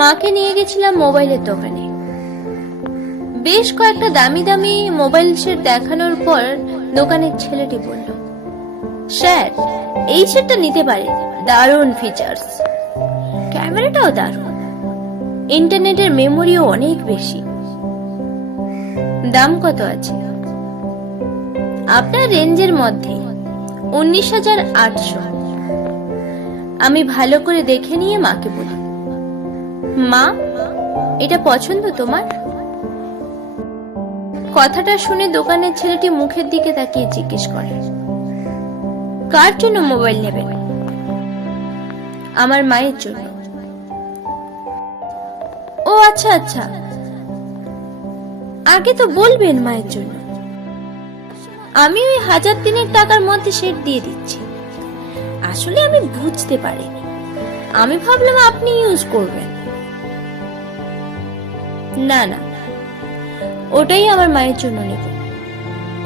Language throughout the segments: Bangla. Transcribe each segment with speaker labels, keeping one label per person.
Speaker 1: মাকে নিয়ে গেছিলাম মোবাইলের দোকানে। বেশ কয়েকটা দামি দামি মোবাইল সেট দেখানোর পর দোকানের ছেলেটি বলল, স্যার, এই সেটটা নিতে পারে। দারুণ ফিচার্স ক্যামেরাটাও দারুণ। ইন্টারনেটের মেমোরিও অনেক বেশি। দাম কত আছে? আপনার রেঞ্জের মধ্যে, উনিশ হাজার আটশো। আমি ভালো করে দেখে নিয়ে মাকে বলি মা, এটা পছন্দ তোমার? কথাটা শুনে দোকানের ছেলেটি মুখের দিকে তাকিয়ে জিজ্ঞেস করে, কার জন্য মোবাইল নেবেন? আমার মায়ের জন্য। ও আচ্ছা আচ্ছা। আগে তো বলবেন মায়ের জন্য। আমি ওই হাজার তিনের টাকার মধ্যে সেট দিয়ে দিচ্ছি। আসলে আমি বুঝতে পারিনি। আমি ভাবলাম আপনি ইউজ করবেন। না না। ওটাই আমার মায়ের জন্য নেব।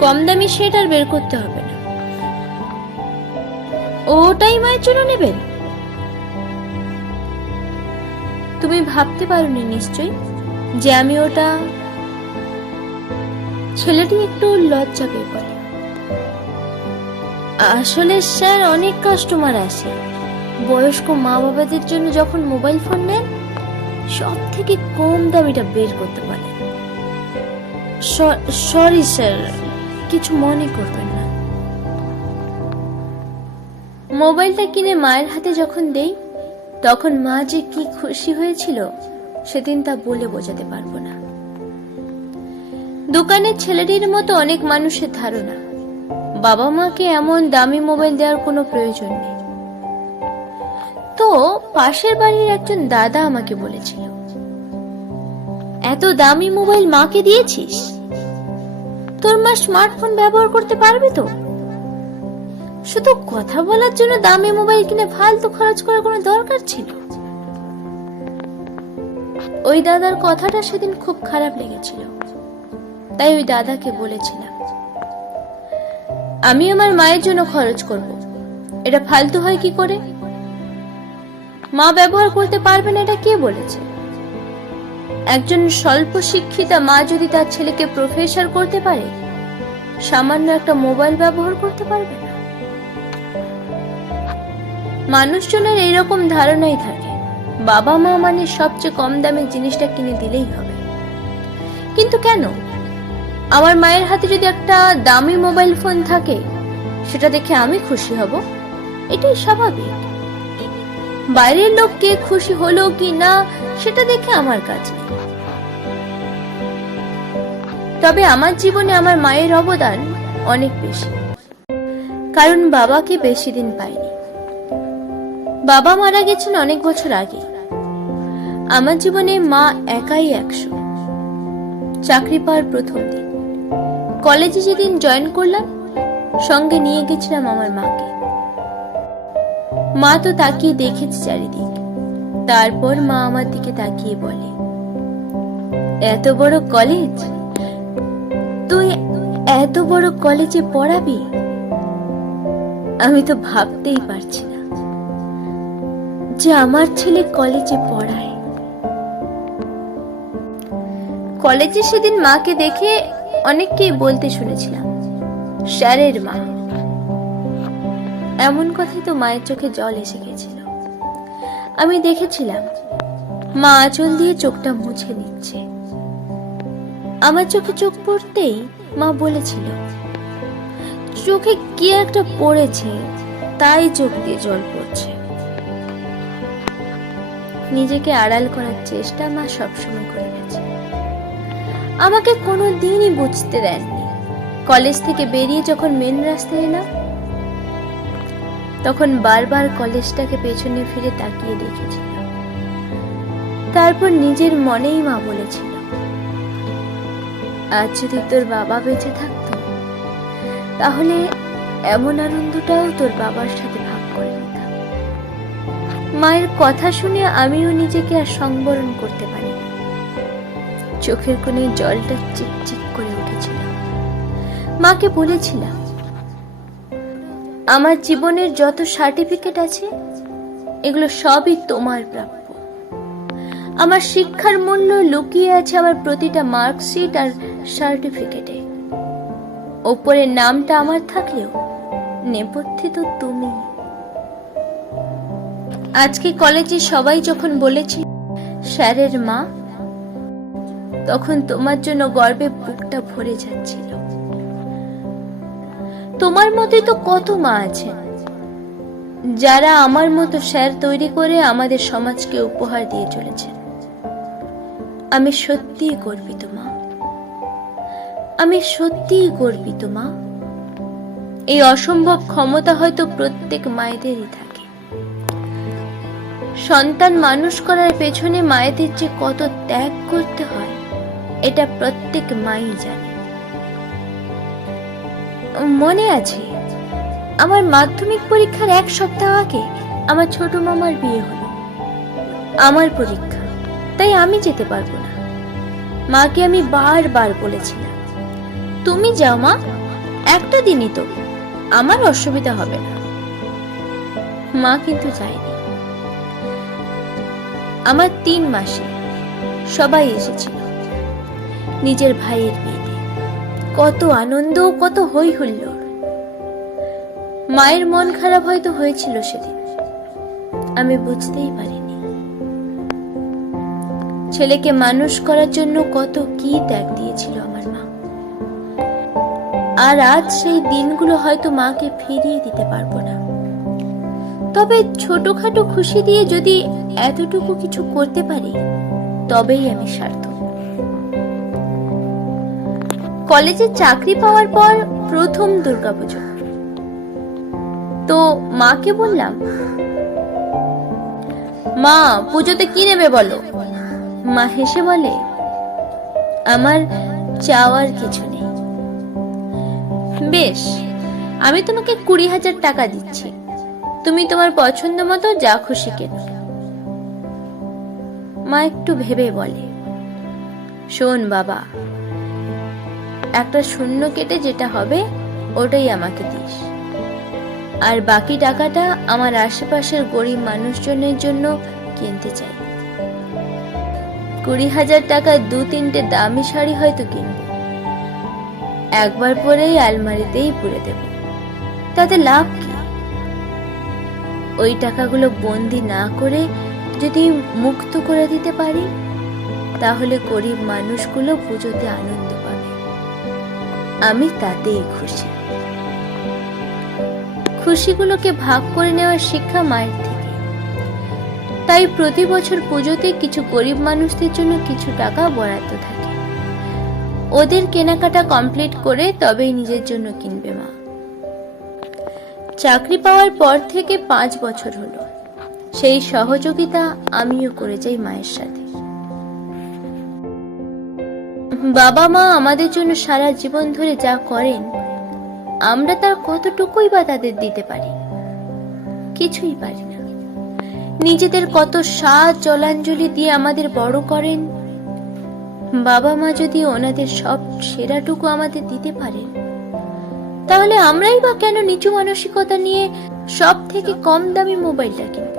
Speaker 1: কম দামি সেট আর বের করতে হবে না। ওটাই মায়ের জন্য নেবেন তুমি ভাবতে পারোনি নিশ্চয়ই যে আমি ওটা ছেলেটি একটু লজ্জা পেয়ে বলে। আসলে স্যার, অনেক কাস্টমার আসে। বয়স্ক মা বাবাদের জন্য যখন মোবাইল ফোন নেন সব থেকে কম দামিটা বের করতে পারে। সরি স্যার কিছু মনে করবেন না। মোবাইলটা কিনে মায়ের হাতে যখন দেই, তখন মা যে কি খুশি হয়েছিল, সেদিন তা বলে বোঝাতে পারব না। দোকানের ছেলেটির মতো অনেক মানুষের ধারণা বাবা মাকে এমন দামি মোবাইল দেওয়ার কোনো প্রয়োজন নেই। তো পাশের বাড়ির একজন দাদা আমাকে বলেছিল। এত দামি মোবাইল মাকে দিয়েছিস? তোর মা স্মার্টফোন ব্যবহার করতে পারবে তো? শুধু কথা বলার জন্য দামি মোবাইল কিনে ফালতু খরচ করার কোনো দরকার ছিল? ওই দাদার কথাটা সেদিন খুব খারাপ লেগেছিল। তাই ওই দাদাকে বলেছিলাম, আমি আমার মায়ের জন্য খরচ করব। এটা ফালতু হয় কি করে? মা ব্যবহার করতে পারবে না এটা কে বলেছে? একজন স্বল্প শিক্ষিতা মা যদি তার ছেলেকে প্রফেসর করতে পারে, সামান্য একটা মোবাইল ব্যবহার করতে পারবে না? মানুষজনের এইরকম ধারণাই থাকে বাবা মা মানে সবচেয়ে কম দামের জিনিসটা কিনে দিলেই হবে। কিন্তু কেন? আমার মায়ের হাতে যদি একটা দামি মোবাইল ফোন থাকে, সেটা দেখে আমি খুশি হব, এটাই স্বাভাবিক। বাইরের লোক কে খুশি হলো কি না, সেটা দেখে আমার কাজ তবে আমার জীবনে আমার মায়ের অবদান অনেক বেশি। কারণ বাবাকে বেশি দিন পাইনি। বাবা মারা গেছেন অনেক বছর আগে। আমার জীবনে মা একাই একশো। চাকরি পাওয়ার প্রথম দিন। কলেজে যেদিন জয়েন করলাম, সঙ্গে নিয়ে গেছিলাম আমার মাকে। মা তো তাকিয়ে দেখেছে চারিদিক। তারপর মা আমার দিকে তাকিয়ে বলে, এত বড় কলেজ তুই এত বড় কলেজে পড়াবি? আমি তো ভাবতেই পারছি না যে আমার ছেলে কলেজে পড়ায়। কলেজে সেদিন মাকে দেখে অনেককেই বলতে শুনেছিলাম, স্যারের মা। এমন কথাই তো মায়ের চোখে জল এসে গেছিল। আমি দেখেছিলাম, মা আঁচল দিয়ে চোখটা মুছে নিচ্ছে। আমার চোখে চোখ পড়তেই মা বলেছিল, চোখে কি একটা পড়েছে, তাই চোখ দিয়ে জল পড়ছে। নিজেকে আড়াল করার চেষ্টা মা সবসময় করে গেছে। আমাকে কোনো দিনই বুঝতে দেননি। কলেজ থেকে বেরিয়ে যখন মেন রাস্তায় এলাম তখন বারবার কলেজটাকে পেছনে ফিরে তাকিয়ে দেখেছিল তারপর নিজের মনেই মা বলেছিল, আজ যদি তোর বাবা বেঁচে থাকতো, তাহলে এমন আনন্দটাও তোর বাবার সাথে ভাগ করে নিতাম। মায়ের কথা শুনে আমিও নিজেকে আর সংবরণ করতে পারি চোখের কোণে জলটা চিকচিক করে উঠেছিল। মাকে বলেছিলাম আমার জীবনের যত সার্টিফিকেট আছে, এগুলো সবই তোমার প্রাপ্য। আমার শিক্ষার মূল্য লুকিয়ে আছে আমার প্রতিটা মার্কশিট আর সার্টিফিকেটে। ওপরের নামটা আমার থাকলেও নেপথ্যে তো তুমি। আজকে কলেজে সবাই যখন বলেছে, স্যারের মা, তখন তোমার জন্য গর্বে বুকটা ভরে যাচ্ছিল। তোমার মতে তো কত মা আছেন যারা আমার মতো স্যার তৈরি করে আমাদের সমাজকে উপহার দিয়ে চলেছেন আমি সত্যিই গর্বিত মা। আমি সত্যিই গর্বিত মা। এই অসম্ভব ক্ষমতা হয়তো প্রত্যেক মায়েদেরই থাকে। সন্তান মানুষ করার পেছনে মায়েদের যে কত ত্যাগ করতে হয়, এটা প্রত্যেক মাই জানে। মনে আছে? আমার মাধ্যমিক পরীক্ষার এক সপ্তাহ আগে আমার ছোট মামার বিয়ে হলো। আমার পরীক্ষা, তাই আমি যেতে পারব না। মাকে আমি বারবার বলেছিলাম, তুমি যাও মা, একটা দিনই তো, আমার অসুবিধা হবে না। মা কিন্তু যায়নি। আমার তিন মাসে সবাই এসেছিল, নিজের ভাইয়ের বিয়েতে কত আনন্দ, কত হই মায়ের মন খারাপ হয়তো হয়েছিল সেদিন। আমি বুঝতেই পারিনি। ছেলেকে মানুষ করার জন্য কত কি ত্যাগ দিয়েছিল আমার মা। আর আজ সেই দিনগুলো হয়তো মাকে ফিরিয়ে দিতে পারব না। তবে ছোটখাটো খুশি দিয়ে যদি এতটুকু কিছু করতে পারি, তবেই আমি সার্থক। কলেজে চাকরি পাওয়ার পর প্রথম দুর্গাপুজো। তো মাকে বললাম, মা, পুজোতে কি নেবে বলো? মা হেসে বলে, আমার চাওয়ার কিছু নেই। বেশ, আমি তোমাকে কুড়ি হাজার টাকা দিচ্ছি। তুমি তোমার পছন্দ মতো যা খুশি কেনো। মা একটু ভেবে বলে, শোন বাবা একটা শূন্য কেটে যেটা হবে, ওটাই আমাকে দিস। আর বাকি টাকাটা আমার আশেপাশের গরিব মানুষজনের জন্য কিনতে চাই। কুড়ি হাজার টাকায় দু তিনটে দামি শাড়ি হয়তো কিনব। একবার পরেই আলমারিতেই পুরে দেব। তাতে লাভ কি? ওই টাকাগুলো বন্দি না করে যদি মুক্ত করে দিতে পারি, তাহলে গরিব মানুষগুলো পুজোতে আনন্দ আমি তাতেই খুশি। খুশিগুলোকে ভাগ করে নেওয়ার শিক্ষা মায়ের থেকে। তাই প্রতি বছর পুজোতে কিছু গরিব মানুষদের জন্য কিছু টাকা বরাদ্দ থাকে। ওদের কেনাকাটা কমপ্লিট করে তবেই নিজের জন্য কিনবে মা। চাকরি পাওয়ার পর থেকে পাঁচ বছর হলো। সেই সহযোগিতা আমিও করে যাই মায়ের সাথে। বাবা মা আমাদের জন্য সারা জীবন ধরে যা করেন, আমরা তার কতটুকুই বা তাদের দিতে পারি? কিছুই পারি না। নিজেদের কত সাজ জলাঞ্জলি দিয়ে আমাদের বড় করেন বাবা মা যদি ওনাদের সব সেরাটুকু আমাদের দিতে পারেন তাহলে আমরাই বা কেন নিচু মানসিকতা নিয়ে সব থেকে কম দামি মোবাইলটা কিনব?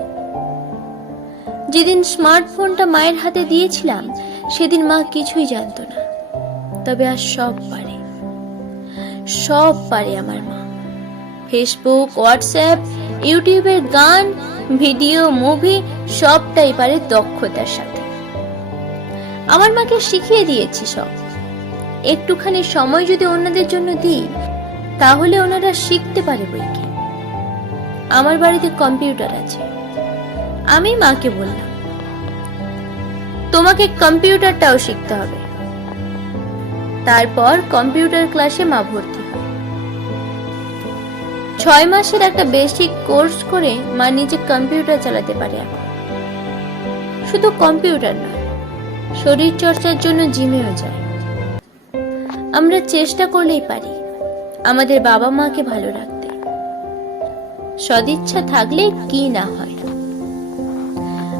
Speaker 1: যেদিন স্মার্টফোনটা মায়ের হাতে দিয়েছিলাম, সেদিন মা কিছুই জানতো না। তবে আর সব পারে। সব পারে আমার মা। ফেসবুক হোয়াটসঅ্যাপ ইউটিউবের গান ভিডিও মুভি সবটাই পারে দক্ষতার সাথে। আমার মাকে শিখিয়ে দিয়েছি সব। একটুখানি সময় যদি অন্যদের জন্য দিই, তাহলে ওনারা শিখতে পারে বইকে। আমার বাড়িতে কম্পিউটার আছে। আমি মাকে বললাম, তোমাকে কম্পিউটারটাও শিখতে হবে। তারপর কম্পিউটার ক্লাসে মা ভর্তি হয়। ছয় মাসের একটা বেসিক কোর্স করে মা নিজে কম্পিউটার চালাতে পারে এখন। শুধু কম্পিউটার নয় শরীর চর্চার জন্য জিমেও যায়। আমরা চেষ্টা করলেই পারি, আমাদের বাবা মাকে ভালো রাখতে। সদিচ্ছা থাকলে কি না হয়।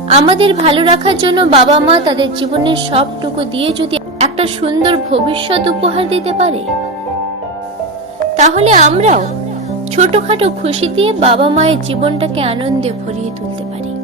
Speaker 1: আমাদের ভালো রাখার জন্য বাবা মা তাদের জীবনের সবটুকু দিয়ে যদি একটা সুন্দর ভবিষ্যৎ উপহার দিতে পারে, তাহলে আমরাও ছোটখাটো খুশি দিয়ে বাবা মায়ের জীবনটাকে আনন্দে ভরিয়ে তুলতে পারি।